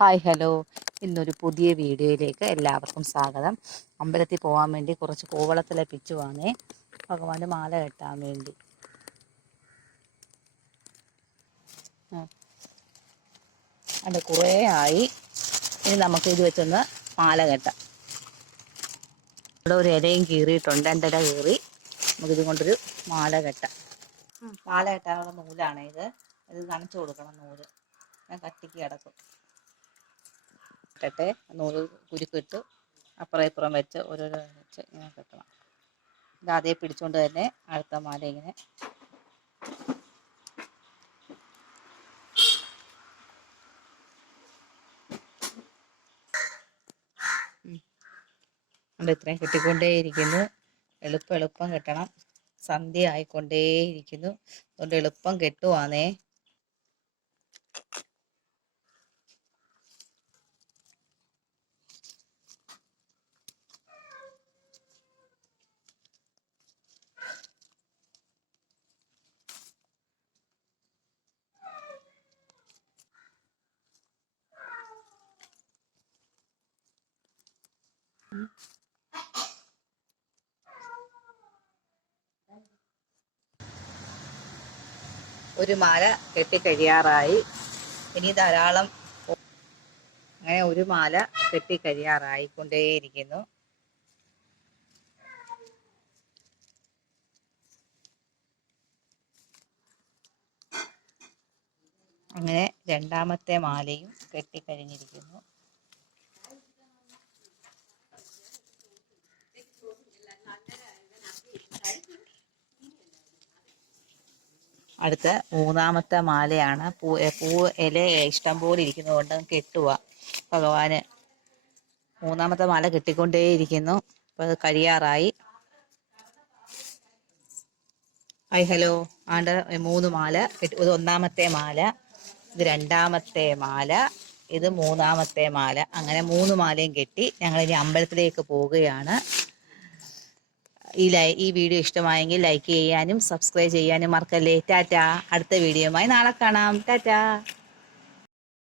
Hi hello. ഇന്നൊരു പുതിയ വീഡിയോയിലേക്ക് എല്ലാവർക്കും സ്വാഗതം. അമ്പലത്തിൽ പോകാൻ വേണ്ടി കുറച്ച് കോവളത്തിലെ പിച്ചുവാണേ ഭഗവാന്റെ മാല കെട്ടാൻ വേണ്ടി. അത് കുറേ ആയി. ഇനി നമുക്ക് ഇത് വെച്ചൊന്ന് മാല കെട്ടാം. ഇവിടെ ഒരു ഇലയും കീറിയിട്ടുണ്ട്. എന്റെ ഇല കീറി. നമുക്കിത് കൊണ്ടൊരു മാല കെട്ടാം. മാല കെട്ടാനുള്ള നൂലാണ് ഇത്. ഇത് നനച്ചു കൊടുക്കണം നൂൽ. ഞാൻ കട്ടിക്ക് കിടക്കും. ഇട്ടിട്ട് നൂൽ കുരുക്കിട്ട് അപ്പുറം ഇപ്പുറം വെച്ച് ഓരോരോ വെച്ച് ഇങ്ങനെ കെട്ടണം. ഇത് അതേ പിടിച്ചുകൊണ്ട് തന്നെ അടുത്ത മാല ഇങ്ങനെ ഇത്രയും കെട്ടിക്കൊണ്ടേയിരിക്കുന്നു. എളുപ്പം എളുപ്പം കെട്ടണം. സന്ധ്യ ആയിക്കൊണ്ടേയിരിക്കുന്നു. അതുകൊണ്ട് എളുപ്പം കെട്ടുവാന്നേ. ഒരു മാല കെട്ടിക്കഴിയാറായി ഇനി ധാരാളം അങ്ങനെ ഒരു മാല കെട്ടിക്കഴിയാറായിക്കൊണ്ടേയിരിക്കുന്നു അങ്ങനെ രണ്ടാമത്തെ മാലയും കെട്ടിക്കഴിഞ്ഞിരിക്കുന്നു അടുത്ത മൂന്നാമത്തെ മാലയാണ് പൂ പൂ ഇല ഇഷ്ടം പോലെ ഇരിക്കുന്നതുകൊണ്ട് കെട്ടുക ഭഗവാന് മൂന്നാമത്തെ മാല കെട്ടിക്കൊണ്ടേയിരിക്കുന്നു. അപ്പൊ അത് കഴിയാറായി. Hi hello. ആണ്ട് മൂന്ന് മാല ഇത് ഒന്നാമത്തെ മാല ഇത് രണ്ടാമത്തെ മാല ഇത് മൂന്നാമത്തെ മാല. അങ്ങനെ മൂന്ന് മാലയും കെട്ടി ഞങ്ങൾ ഇനി അമ്പലത്തിലേക്ക് പോവുകയാണ്. ഈ ലൈ ഈ വീഡിയോ ഇഷ്ടമായെങ്കിൽ ലൈക്ക് ചെയ്യാനും സബ്സ്ക്രൈബ് ചെയ്യാനും മറക്കല്ലേ. ടാറ്റ അടുത്ത വീഡിയോയുമായി നാളെ കാണാം. ടാറ്റ.